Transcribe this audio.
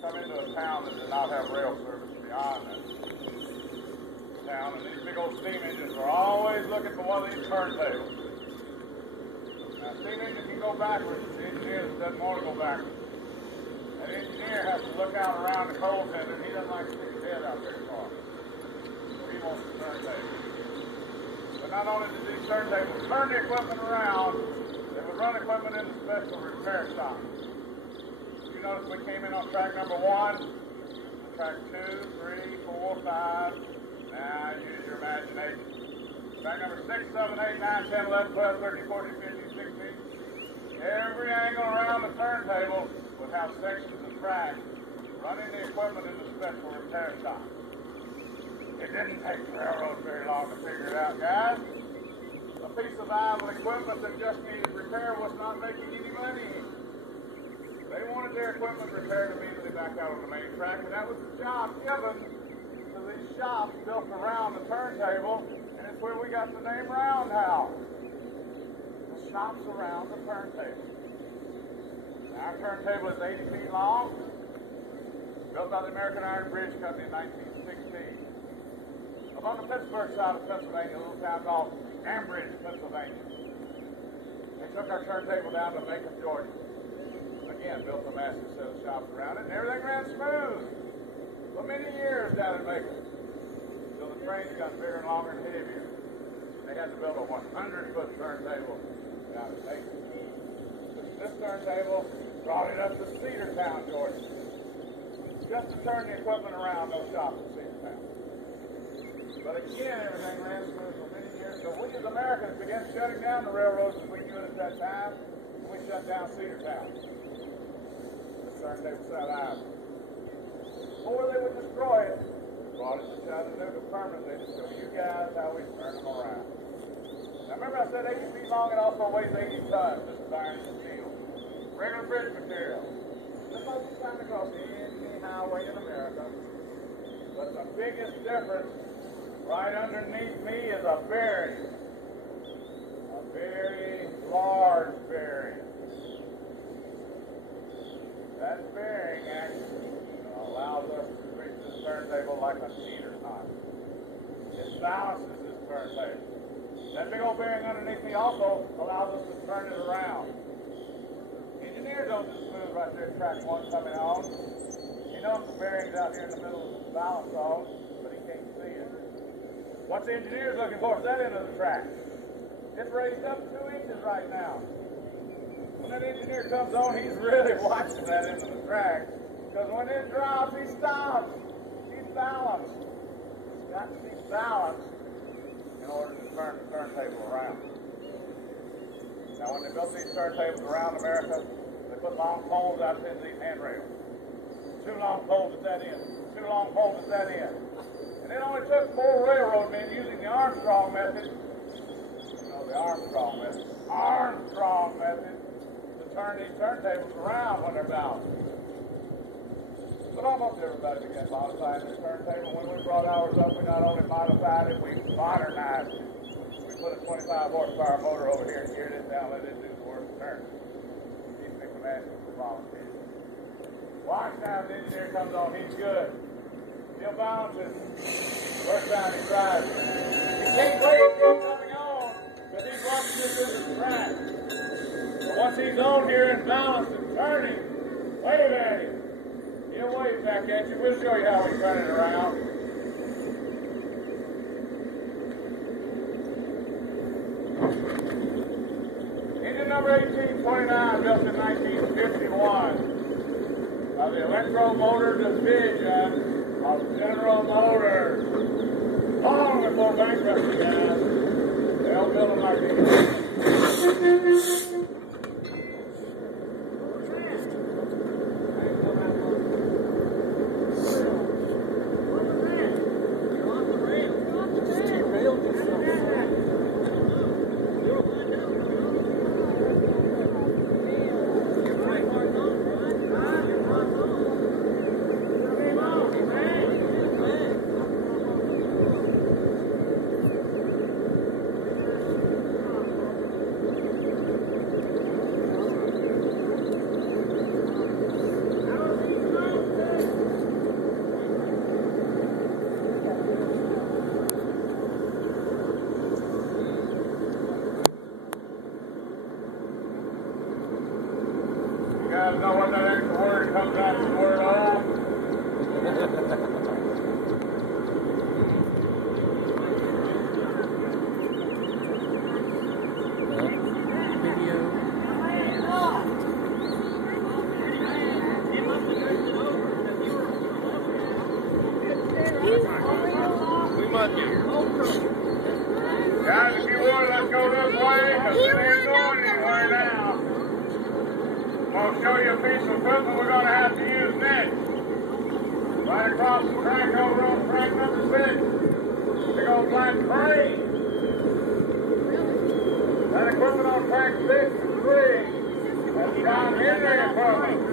come into a town that did not have rail service beyond that town, and these big old steam engines are always looking for one of these turntables. Now, steam engine can go backwards. The engineer doesn't want to go backwards. That engineer has to look out around the coal tender, and he doesn't like to stick his head out very far. So he wants the turntable. But not only did these turntables turn the equipment around, they would run equipment into special repair shops. You notice we came in on track number 1, track 2, 3, 4, 5. Now use your imagination. Track number 6, 7, 8, 9, 10, 11, 12, 13, 14, 15, 16. Every angle around the turntable would have sections of track running the equipment into special repair shops. It didn't take the railroad very long to figure it out, guys. A piece of idle equipment that just needed repair was not making any money. They wanted their equipment repaired immediately back out on the main track, and that was the job given to these shops built around the turntable, and it's where we got the name Roundhouse. The shops around the turntable. Our turntable is 80 feet long, built by the American Iron Bridge Company in 1916. Up on the Pittsburgh side of Pennsylvania, a little town called Ambridge, Pennsylvania. They took our turntable down to Macon, Georgia. Again, built a massive set of shops around it, and everything ran smooth for many years down in Macon. Until the trains got bigger and longer and heavier. They had to build a 100-foot turntable down in Macon. This turntable brought it up to Cedartown, Georgia, just to turn the equipment around those shops in Cedartown. But again, everything ran smooth for many years. So we as Americans began shutting down the railroads as we could at that time, and we shut down Cedartown. This turntable sat idle. Before they would destroy it, brought it to Chattanooga permanently to show you guys how we turn them around. Now remember I said 80 feet long, it also weighs 80 tons. This is iron and steel. Regular bridge material. Just like you find across any highway in America. But the biggest difference right underneath me is a bearing. A very large bearing. That bearing actually allows us to reach this turntable like a cheater knot. It balances this turntable. That big old bearing underneath me also allows us to turn it around. Engineers don't just move right there, track 1 coming on. He knows the bearing's out here in the middle of the balance saw, but he can't see it. What the engineer's looking for is that end of the track. It's raised up 2 inches right now. When that engineer comes on, he's really watching that end of the track, because when it drops, he stops. He's balanced. He's got to be balanced in order to turn the turntable around. Now, when they built these turntables around America, they put long poles out into these handrails. 2 long poles at that end. 2 long poles at that end. And it only took 4 railroad men using the Armstrong method, the Armstrong method, to turn these turntables around when they're balanced. But almost everybody began modifying their turntable. When we brought ours up, we not only modified it, we modernized it. We put a 25 horsepower motor over here and geared it down, let it do the work of turning. Keep me from asking for volunteers. Watch now, the engineer comes on, he's good. He'll balance it. First time he tries it. He can't wait to get coming on, because he's watching this into the track. But once he's on here and balanced and turning, wave at him. He'll wave back at you. We'll show you how we turn it around. Engine number 1829, built in 1951 by the Electro Motor Division of General Motors. Long before bankruptcy, guys. They don't build them like these. Guys, if you would, let's go this way, because we ain't going anywhere now. I'm going to show you a piece of equipment we're going to have to use next. Right across the track over on track number 6. Big old black crane. That equipment on track 6 is 3. That's John Henry equipment.